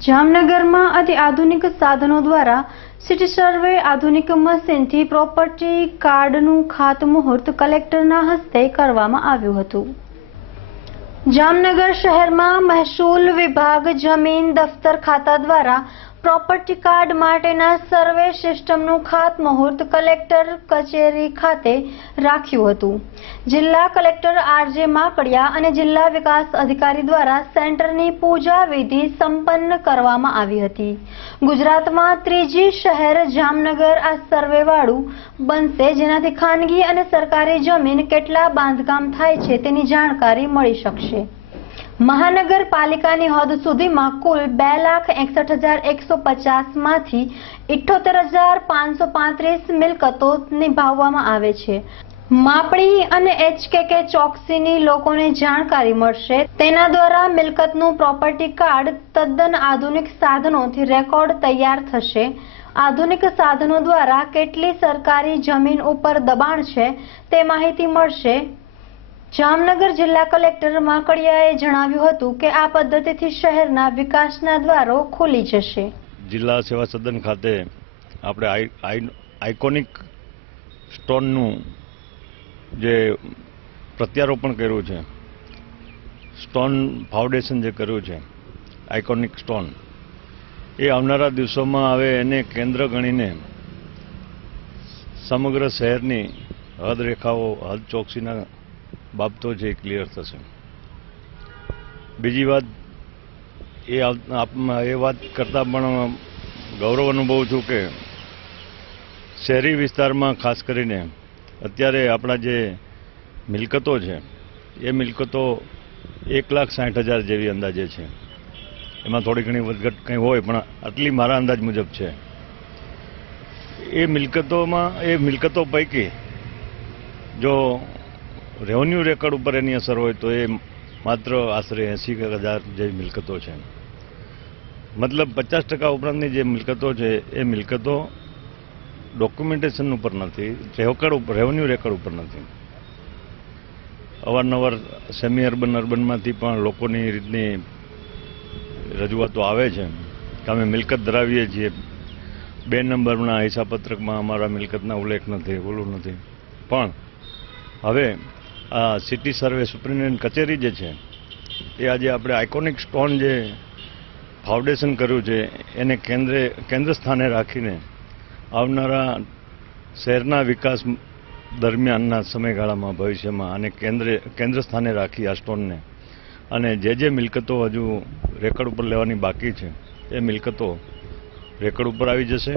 જામનગરમાં અતિ આધુનિક સાધનો દ્વારા સિટી સર્વે આધુનિક મશીનથી પ્રોપર્ટી કાર્ડનું ખાતમુહૂર્ત કલેક્ટરના હસ્તે કરવામાં આવ્યું હતું। જામનગર શહેરમાં મહેસૂલ વિભાગ જમીન દફતર ખાતા દ્વારા પ્રોપર્ટી કાર્ડ માટેના સર્વે સિસ્ટમનું ખાતમુહૂર્ત કલેક્ટર કચેરી ખાતે રાખ્યું હતું। જિલ્લા કલેક્ટર આર.જે. માકડિયા અને જિલ્લા વિકાસ અધિકારી દ્વારા સેન્ટરની પૂજા વિધિ સંપન્ન કરવામાં આવી હતી। ગુજરાતમાં ત્રીજી શહેર જામનગર આ સર્વેવાળું બનશે, જેનાથી ખાનગી અને સરકારી જમીન કેટલા બાંધકામ થાય છે તેની જાણકારી મળી શકશે। મહાનગરપાલિકાની હદ સુધીમાં કુલ 2,61,150 માંથી 78,535 મિલકતો નિભાવવામાં આવે છે। માપણી અને એચકેકે ચોકસીની લોકોને જાણકારી મળશે। તેના દ્વારા મિલકતનું પ્રોપર્ટી કાર્ડ તદ્દન આધુનિક સાધનોથી રેકોર્ડ તૈયાર થશે। આધુનિક સાધનો દ્વારા કેટલી સરકારી જમીન ઉપર દબાણ છે તે માહિતી મળશે। જામનગર જિલ્લા કલેક્ટર માકડિયાએ જણાવ્યું હતું કે આ પદ્ધતિથી શહેરના વિકાસના દ્વારો ખુલી જશે। જિલ્લા સેવા સદન ખાતે આપણે આઇકોનિક સ્ટોનનું જે પ્રત્યારોપણ કર્યું છે, સ્ટોન ફાઉન્ડેશન જે કર્યું છે, આઇકોનિક સ્ટોન, એ આવનારા દિવસોમાં હવે એને કેન્દ્ર ગણીને સમગ્ર શહેરની હદ રેખાઓ, હદ ચોકસીના બાબતો છે એ ક્લિયર થશે। બીજી વાત એ વાત કરતાં પણ ગૌરવ અનુભવું છું કે શહેરી વિસ્તારમાં ખાસ કરીને અત્યારે આપણા જે મિલકતો છે એ મિલકતો 1,60,000 જેવી અંદાજે છે। એમાં થોડી ઘણી વધઘટ કંઈ હોય, પણ આટલી મારા અંદાજ મુજબ છે। એ મિલકતો પૈકી જો રેવન્યુ રેકર્ડ ઉપર એની અસર હોય તો એ માત્ર આશરે 80,000 જેવી મિલકતો છે। મતલબ 50% ઉપરાંતની જે મિલકતો છે એ મિલકતો ડોક્યુમેન્ટેશન ઉપર નથી, રેવન્યુ રેકર્ડ ઉપર નથી। અવારનવાર સેમી અર્બન અર્બનમાંથી પણ લોકોની રીતની રજૂઆતો આવે છે કે અમે મિલકત ધરાવીએ છીએ, 2 નંબરના હિસાબપત્રકમાં અમારા મિલકતના ઉલ્લેખ નથી, ઓલું નથી। પણ હવે આ સિટી સર્વે સુપ્રિન્ટેન્ડન્ટ કચેરી જે છે એ આજે આપણે આઇકોનિક સ્ટોન જે ફાઉન્ડેશન કર્યું છે એને કેન્દ્ર સ્થાને રાખીને આવનારા શહેરના વિકાસ દરમિયાનના સમયગાળામાં ભવિષ્યમાં આને કેન્દ્ર સ્થાને રાખી આ સ્ટોનને, અને જે મિલકતો હજુ રેકર્ડ ઉપર લેવાની બાકી છે એ મિલકતો રેકર્ડ ઉપર આવી જશે।